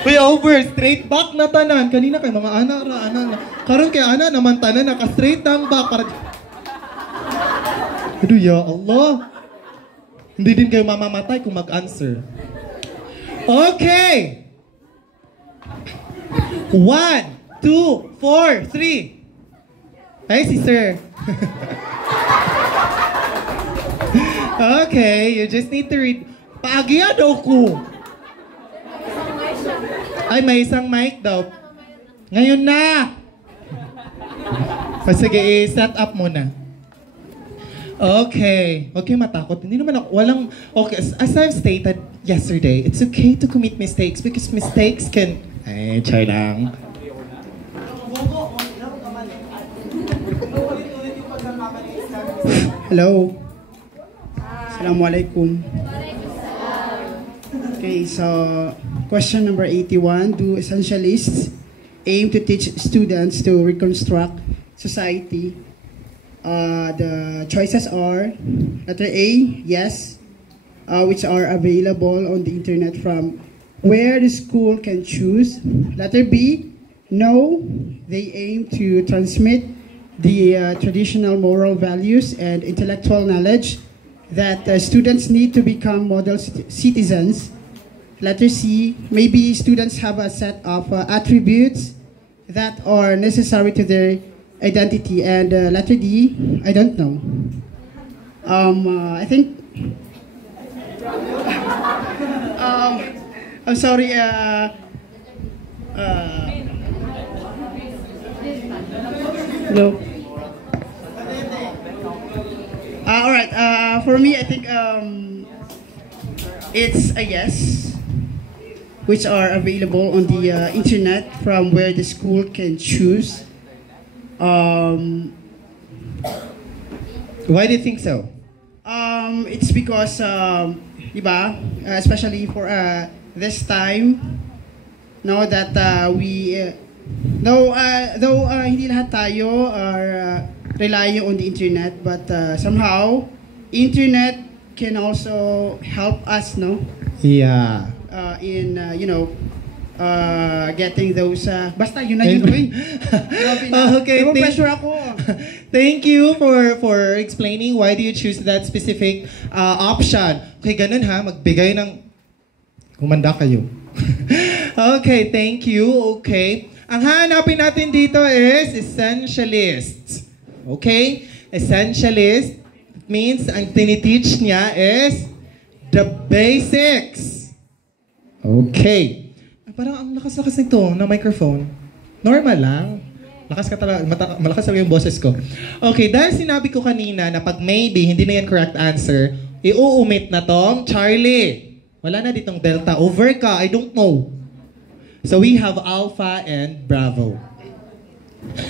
Uy, over, straight back na tanan. Kanina kay mga ana. Karon kay ana naman tanan, naka-straight down back. Para... Aduh, ya Allah. Hindi din kayo mamamatay kung mag-answer. Okay. 1, 2, 4, 3. Ay, si sir. Okay, you just need to read. Paagya daw ko. Ay, may isang mic daw. Ngayon na! Sige, i-set up muna. Okay. Okay, matakot. Hindi naman ako, walang, okay, as I've stated yesterday, it's okay to commit mistakes because mistakes can, ay, try lang. Hello. Assalamualaikum. Okay, so question number 81. Do essentialists aim to teach students to reconstruct society? The choices are letter A, yes, which are available on the internet from where the school can choose. Letter B, no, they aim to transmit the traditional moral values and intellectual knowledge that students need to become model citizens. Letter C, maybe students have a set of attributes that are necessary to their identity. And letter D, I don't know. I think, I'm sorry, no. All right, for me, I think it's a yes, which are available on the internet from where the school can choose. Why do you think so? It's because, diba, especially for this time, know that though hindi lahat tayo are relying on the internet, but somehow internet can also help us, no? Yeah. In getting those basta yun na yun. Okay, pressure ako. Thank you for explaining why do you choose that specific option. Okay, ganun ha, magbigay ng humanda kayo. Okay, thank you. Okay. Ang hanapin natin dito is essentialist. Okay? Essentialist means ang tiniteach niya is the basics. Okay. Parang ang lakas-lakas nito na microphone. Normal lang. Lakas ka talaga, malakas talaga yung boses ko. Okay, dahil sinabi ko kanina na pag maybe, hindi na yan correct answer, i-uumit na tong Charlie. Wala na ditong Delta. Over ka, I don't know. So we have Alpha and Bravo.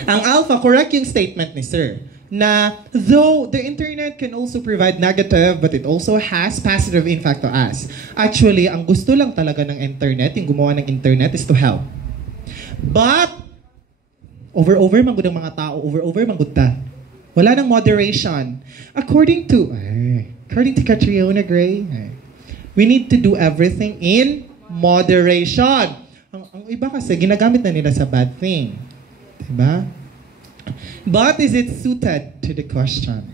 Ang Alpha, correct yung statement ni Sir, na though the internet can also provide negative, but it also has positive impact to us. Actually, ang gusto lang talaga ng internet, yung gumawa ng internet, is to help. But, over manggod ang mga tao, over manggod ta. Wala nang moderation. According to Catriona Gray, we need to do everything in moderation. Ang iba kasi, ginagamit na nila sa bad thing. Diba? But is it suited to the question?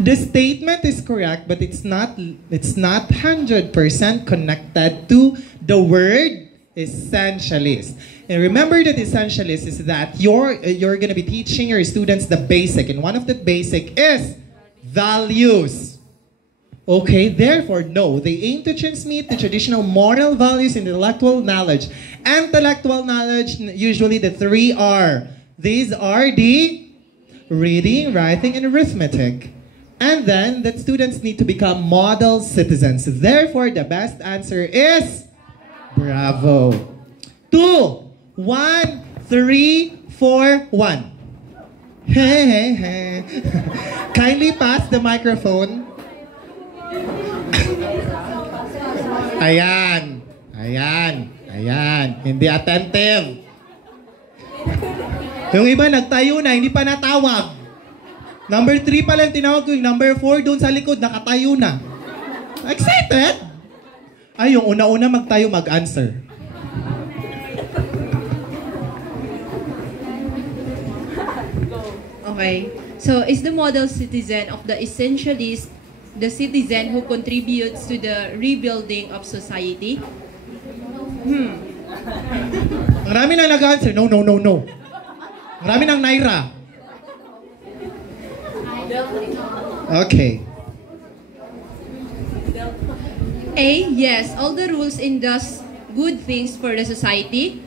The statement is correct, but it's not 100% connected to the word essentialist. And remember that essentialist is that you're going to be teaching your students the basic, and one of the basic is values. Okay, therefore, no, they aim to transmit the traditional moral values and intellectual knowledge. Intellectual knowledge, usually the 3 R. These are the reading, writing, and arithmetic. And then, that students need to become model citizens. Therefore, the best answer is Bravo. 2, 1, 3, 4, 1. Hey. Kindly pass the microphone. Ayan. Hindi attentive. Yung iba nagtayo na, hindi pa natawag. Number 3 pa lang tinawag ko. Yung number 4 doon sa likod, nakatayo na. Excited? Ay, yung una-una magtayo, mag-answer. Okay. So, is the model citizen of the essentialist the citizen who contributes to the rebuilding of society? Marami na nag-answer. No, no, no, no. Marami ng Naira. Okay. A. Yes, all the rules in does good things for the society.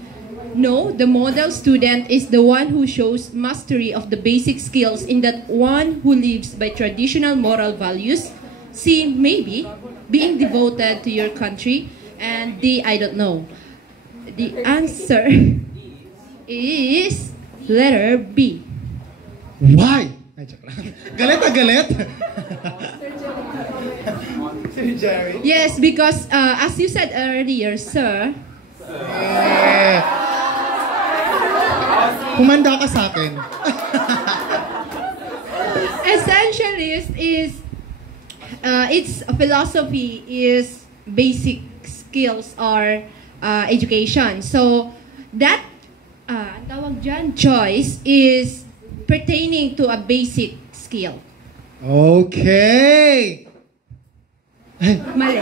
No, the model student is the one who shows mastery of the basic skills in that one who lives by traditional moral values. C. Maybe being devoted to your country. And D. I don't know. The answer is letter B. Why? Ay, joke lang. Galit na galit. Sir Jerry? Yes, because as you said earlier, sir. Kumanda ka sa akin. Essentialist is its philosophy is basic skills or education. So that ang tawag dyan, choice is pertaining to a basic skill. Okay. Mali.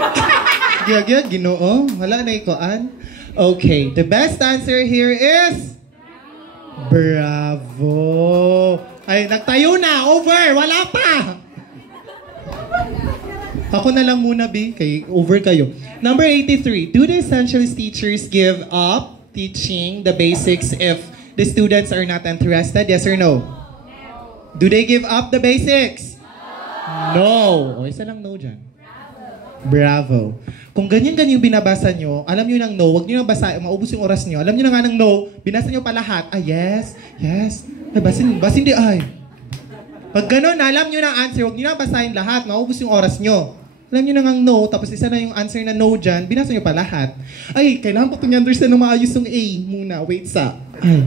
Gaya, Ginoo. Wala na ikoan. Okay, the best answer here is bravo. Ay, nagtayo na. Over. Wala pa. Ako na lang muna, B. Kay over kayo. Number 83. Do the essentialist teachers give up teaching the basics if the students are not interested? Yes or no? Do they give up the basics? No. O, isa lang no dyan. Bravo. Kung ganyan-ganyan yung binabasa nyo, alam nyo ng no, huwag nyo nang basa, maubos yung oras nyo. Alam nyo na nga ng no, binasa nyo pa lahat. Ah, yes, yes. Ay, basin di ay. Pag ganun, alam nyo ng answer, huwag nyo nang basahin lahat, maubos yung oras nyo. Alam nyo na nga no, tapos isa na yung answer na no dyan, binasa nyo pa lahat. Ay, kailangan po itong understand ng maayos yung A muna. Wait sa. Ay,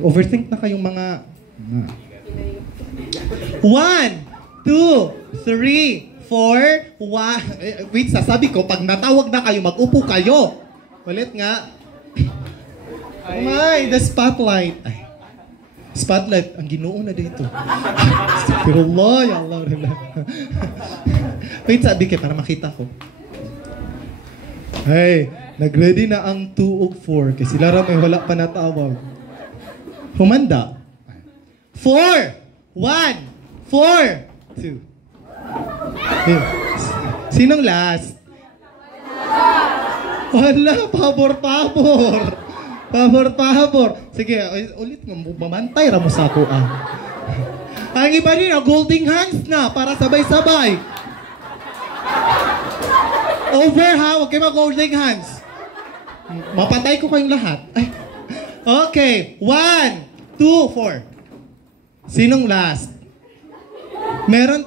overthink na kayong mga... 1, 2, 3, 4, 1... Wait sa, sabi ko, pag natawag na kayo, mag-upo kayo. Ulit nga. Oh my, the spotlight. Ay, spotlight, ang Ginoo na dito. Astagfirullah, ya Allah. Wait, sabi kayo, para makita ko. Hey, nag-ready na ang 2 ug 4 kasi sila raw may wala pa natawag. Humanda. 4, 1, 4, 2. Hey, sinong last? Wala, pabor. Pabor. Sige, ulit mo, mamantay ramo sa ako Ang iba rin, golding hands na para sabay-sabay. Over ha, huwag kayo mag-holding hands. Mapatay ko kayong lahat. Ay. Okay, 1, 2, 4. Sinong last? Meron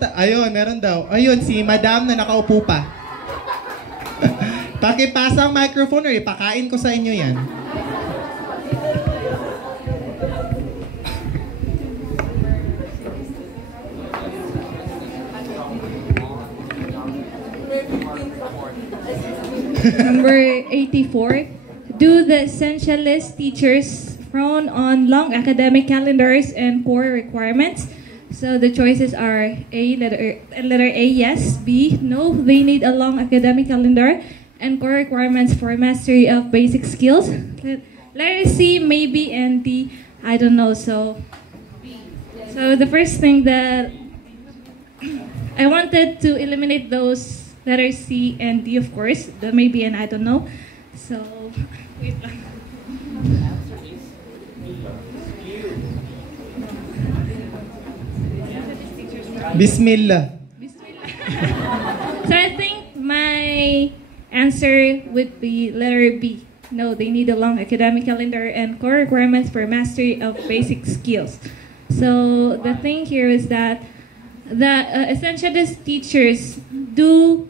daw. Ayun, si madam na nakaupo pa. Pakipasa ang microphone or ipakain ko sa inyo yan. Number 84. Do the essentialist teachers frown on long academic calendars and core requirements? So the choices are letter A, yes. B, no, they need a long academic calendar and core requirements for mastery of basic skills. Letter C, maybe, and D, I don't know. So the first thing that I wanted to eliminate those letter C and D, of course, the maybe and I don't know. So, wait lang. Bismillah. So I think my answer would be letter B. No, they need a long academic calendar and core requirements for mastery of basic skills. So the thing here is that the essentialist teachers do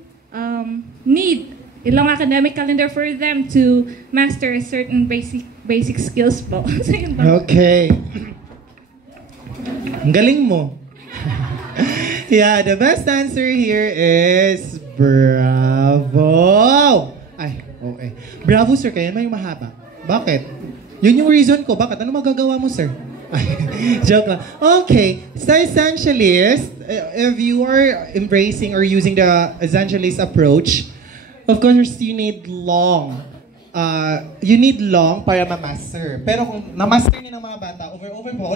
need a long academic calendar for them to master a certain basic skills po. Okay. Ang galing mo. Yeah, the best answer here is bravo. Ay, okay. Bravo, sir. Kaya may mahaba. Bakit? Yun yung reason ko. Bakit? Ano magagawa mo, sir? Joke lang. Okay, sa essentialist, if you are embracing or using the essentialist approach, of course, you need long. You need long para ma-master. Pero kung na-master niyo ng mga bata, over po,